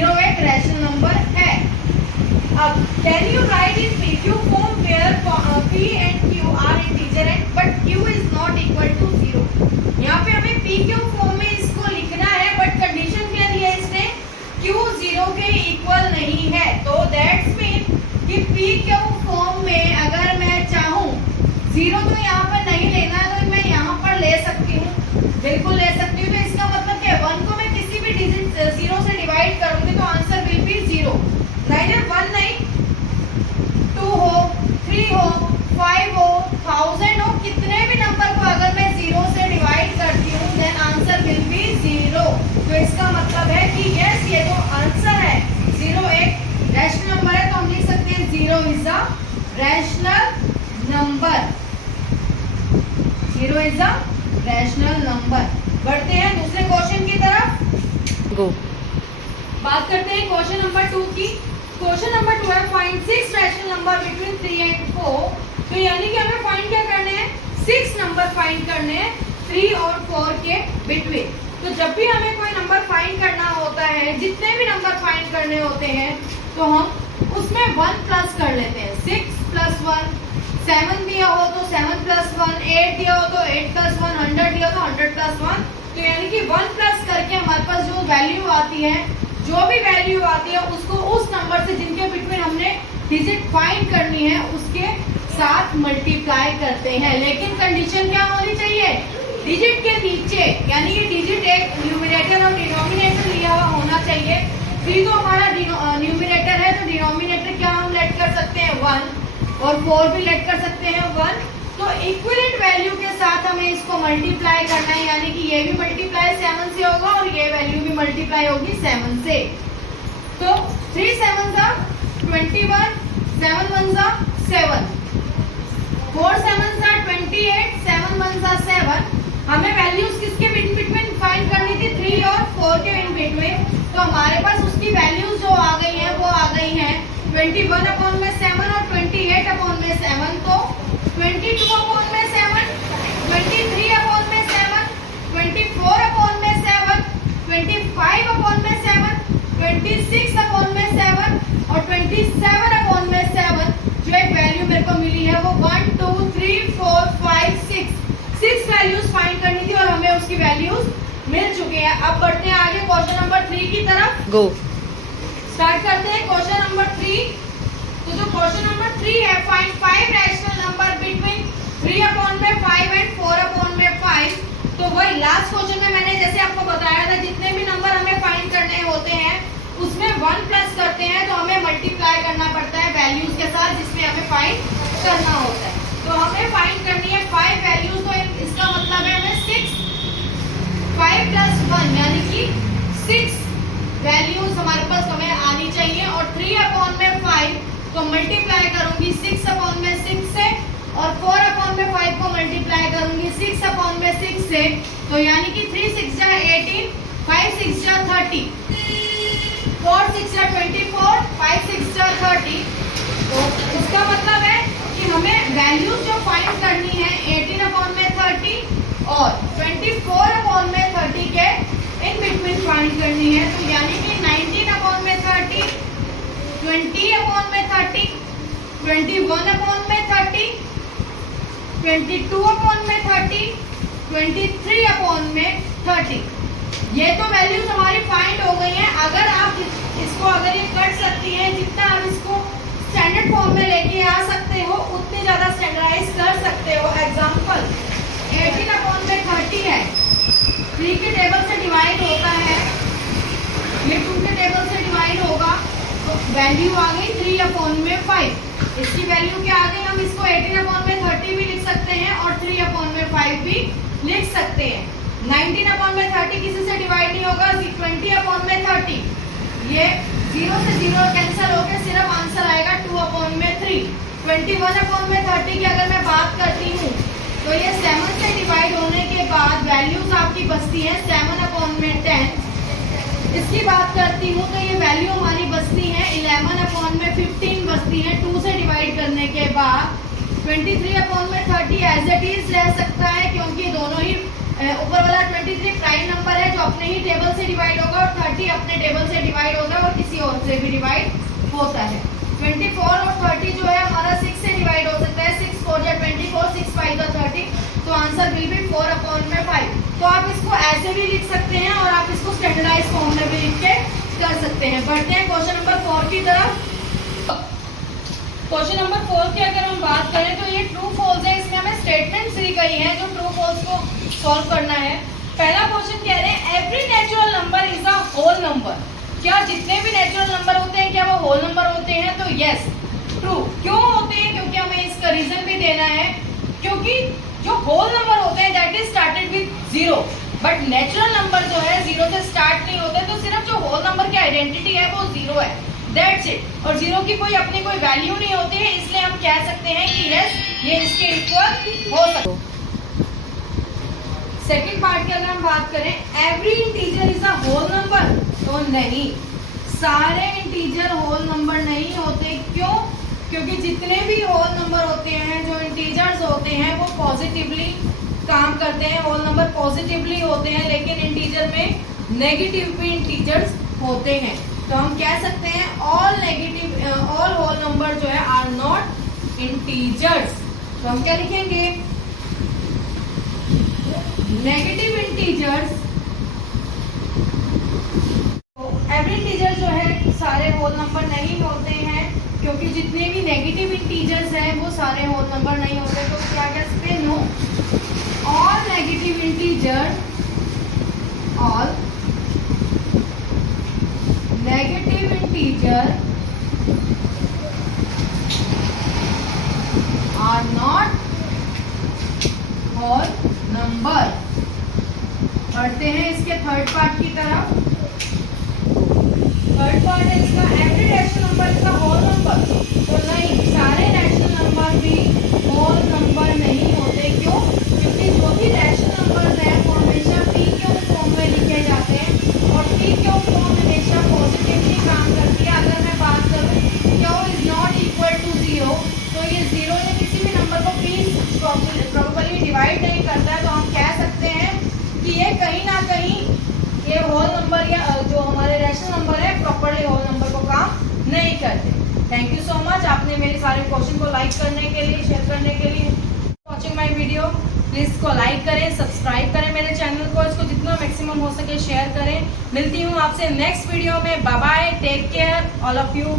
Zero एक rational number है। अब can you write in PQ form where P and Q are integer and but Q is not equal to 0। यहाँ पे हमें PQ form में इसको लिखना है, बट कंडीशन क्या दी है इसने, Q 0 के इक्वल नहीं है। तो दैट्स मीन कि PQ फॉर्म में अगर मैं चाहूँ 0 तो यहाँ पर नहीं लेना है, तो मैं यहाँ पर ले सकती हूँ, बिल्कुल ले सकती हूँ। तो इसका मतलब क्या है, 1 को मैं किसी भी डिजिट 0 से डिवाइड करूंगी तो आंसर विल बी 0। नाइदर 1 नहीं, 2 हो, 3 हो, 5 हो, 1000 हो, कितने भी नंबर को अगर मैं 0 से डिवाइड करती हूँ देन आंसर विल बी 0। तो इसका मतलब है कि यस, ये जो आंसर है 0 एक रैशनल नंबर है, तो हम लिख सकते हैं 0 is a rational number. 0 is a rational number. बढ़ते हैं दूसरे क्वेश्चन की तरफ। गो। बात करते हैं क्वेश्चन नंबर 2 की। क्वेश्चन नंबर 2 है find 6 rational number between 3 and 4। तो यानी कि हमें फाइंड क्या करने हैं, 6 नंबर फाइंड करने हैं 3 और 4 के बिटवीन। तो जब भी हमें कोई नंबर फाइंड करना होता है, जितने भी नंबर फाइंड करने होते हैं, तो हम उसमें 1 प्लस कर लेते हैं। 6 प्लस 1, 7 दिया हो तो 7 प्लस 1, 8 दिया हो तो 8 प्लस 1, 100 दिया हो तो 100 प्लस 1। तो यानी कि 1 प्लस करके हमारे पास जो वैल्यू आती है, जो भी वैल्यू आती है उसको उस नंबर से जिनके बिटवीन हमने डिजिट फाइंड करनी है उसके साथ मल्टीप्लाई करते हैं। लेकिन कंडीशन क्या होनी चाहिए, डिजिट के नीचे, यानी कि डिजिट एक न्यूमरेटर और डिनोमिनेटर लिया हुआ होना चाहिए। 3 तो हमारा न्यूमरेटर है, तो डिनोमिनेटर क्या हम लेट कर सकते हैं 1, और 4 भी लेट कर सकते हैं 1। तो इक्विवेलेंट वैल्यू के साथ हमें इसको मल्टीप्लाई करना है, यानी कि ये भी मल्टीप्लाई 7 से होगा और ये वैल्यू भी मल्टीप्लाई होगी 7 से। तो 3 7 जा 21, 7 1 जा 7, 4 7 जा 28, 7 1 जा 7। हमें वैल्यूज किसके बिटवीन फाइंड करनी थी, 3 और 4 के इन बिटवीन। तो हमारे पास उसकी वैल्यूज जो आ गई है वो आ गई है 21 अपॉन में 7 और 28 अपॉन में 7। तो 22 अपॉन में 7, 23 अपॉन में 7, 24 अपॉन में 7, 25 अपॉन में 7, 26 अपॉन में 7 और 27 अपॉन में 7। जो एक वैल्यू मेरे को मिली है वो 1 2 3 4 5 6 वैल्यूज फाइंड करनी थी और हमें उसकी वैल्यूज मिल चुकी है। अब बढ़ते हैं आगे क्वेश्चन नंबर 3 की तरफ। गो। स्टार्ट करते हैं क्वेश्चन नंबर 3। तो जो क्वेश्चन नंबर 3 है, find 5 rational number between 3 upon में 5 एंड 4 अपॉन में 5। तो वही लास्ट क्वेश्चन में मैंने जैसे आपको बताया था, जितने भी नंबर हमें फाइंड करने होते हैं उसमें 1 प्लस करते हैं तो हमें मल्टीप्लाई करना पड़ता है वैल्यूज के साथ जिसमें हमें फाइंड करना होता है। तो हमें फाइंड करनी है 5 वैल्यूज। तो इसका मतलब है हमें 5 प्लस 1 यानी कि 6 वैल्यूज हमारे पास हमें आनी चाहिए। और 3 अपॉन में 5 तो मल्टीप्लाई करूंगी 6 अपॉन में 6 से, और 4 अपॉन में 5 को मल्टीप्लाई करूंगी 6 अपॉन में 6 से। तो यानी कि 3 6 जा 18, 5 6 जा 30, 4 6 जा 24, 5 6 जा 30। तो इसका मतलब है कि हमें वैल्यूज जो फाइंड करनी है 18 अपॉन में 30 और 24 अपॉन में 30 के इन बिटवीन फाइंड करनी है। तो यानी कि 19 अपॉन में 30, 20 अपॉन में 30, 21 अपॉन में 30, 22 अपॉन में 30, 23 अपॉन में 30। ये तो वैल्यूज हमारी फाइंड हो गई हैं। अगर आप इसको अगर ये कर सकती हैं, जितना आप इसको स्टैंडर्ड फॉर्म में लेके आ सकते हो उतनी ज़्यादा स्टैंडर्डाइज कर सकते हो। एग्जाम्पल 18 अपॉन में 30 है, 3 के टेबल से डिवाइड होता है, ये 2 के टेबल से डिवाइड होगा, तो वैल्यू आ गई 3 अपॉन में 5। इसकी वैल्यू क्या आ गई, हम इसको 18 अपॉन में 30 भी लिख सकते हैं और 3 अपॉन में 5 भी लिख सकते हैं। 19 अपॉन में 30 किसी से डिवाइड नहीं होगा, 20 अपॉन में 30, ये 0 से 0 कैंसिल होकर सिर्फ आंसर आएगा 2 अपॉन में 3। 21 अपॉन में 30 की अगर मैं बात करती हूँ तो ये 7 से डिवाइड होने के बाद वैल्यूज आपकी बचती है 7 अपॉन में 10। इसकी बात करती हूँ तो ये वैल्यू हमारी बचती है 11 अपॉन में 15 बचती है 2 से डिवाइड करने के बाद। 23 अपॉन में 30 एज इट इज रह सकता है क्योंकि दोनों ही ऊपर वाला 23 प्राइम नंबर है जो अपने ही टेबल से डिवाइड होगा और 30 अपने टेबल से डिवाइड होगा और किसी और से भी डिवाइड होता है। 24 और 30 जो है हमारा 6 से डिवाइड हो सकता है। 6 4 जा 24, 6 5 जा 30, तो आंसर विल बी 4/5। तो आप इसको ऐसे भी लिख सकते हैं और आप इसको स्टैंडर्डाइज फॉर्म में भी लिख के कर सकते हैं। बढ़ते हैं क्वेश्चन नंबर 4 की तरफ। क्वेश्चन नंबर 4 की अगर हम बात करें तो ये ट्रू फॉल्स है, इसमें हमें स्टेटमेंट्स दी गई है जो ट्रू फॉल्स को सॉल्व करना है। पहला क्वेश्चन कह रहे हैं every natural number is a whole number. क्या जितने भी नेचुरल नंबर होते हैं क्या वो होल नंबर होते हैं? तो यस, ट्रू। क्यों होते हैं? क्योंकि हमें इसका रीजन भी देना है। क्योंकि जो होल नंबर होते हैं that is started with 0, but natural number जो है 0 से स्टार्ट नहीं होते, तो सिर्फ जो होल नंबर की आइडेंटिटी है वो 0 है, दैट्स इट। और 0 की कोई अपनी कोई वैल्यू नहीं होती है, इसलिए हम कह सकते हैं कि यस ये इसके इक्वल हो सकता है। सेकेंड पार्ट की अगर हम बात करें every integer is a whole number, तो नहीं, सारे इंटीजर होल नंबर नहीं होते। क्यों? क्योंकि जितने भी होल नंबर होते हैं, जो इंटीजर्स होते हैं वो पॉजिटिवली काम करते हैं, होल नंबर पॉजिटिवली होते हैं, लेकिन इंटीजर में नेगेटिव भी इंटीजर्स होते हैं। तो हम कह सकते हैं ऑल होल नंबर जो है आर नॉट इंटीजर्स। तो हम क्या लिखेंगे? नेगेटिव इंटीजर्स, एवरी इंटीजर जो है सारे होल नंबर नहीं होते हैं, क्योंकdem जितने भी नेगेटिव इंटीजर्स हैं वो सारे होल नंबर नहीं होते। तो क्या कह सकते हैं? No, all negative integer, all negative integer are not whole number. बढ़ते हैं इसके थर्ड पार्ट की तरफ। थर्ड पार्ट है इसका every rational number is a whole number. तो नहीं, सारे रैशनल नंबर भी होल नंबर नहीं होते। क्यों? क्योंकि जो भी रैशनल नंबर्स हैं वो हमेशा पी क्यू फॉर्म में लिखे जाते हैं और पी क्यू फॉर्म हमेशा पॉजिटिवली काम करती है। अगर मैं बात करूँ Q is not equal to 0, तो ये 0 या किसी भी नंबर को पी प्रॉपर्ली डिवाइड नहीं करता है, तो हम कह सकते हैं कि ये कहीं ना कहीं ये होल नंबर या जो हमारे रैशनल नंबर है प्रॉपर्ली होल नंबर को काम नहीं करते। थैंक यू सो मच आपने मेरे सारे क्वेश्चन को लाइक करने के लिए, शेयर करने के लिए। वॉचिंग माय वीडियो, प्लीज इसको लाइक करें, सब्सक्राइब करें मेरे चैनल को, इसको जितना मैक्सिमम हो सके शेयर करें। मिलती हूँ आपसे नेक्स्ट वीडियो में। Bye bye, take care all of you.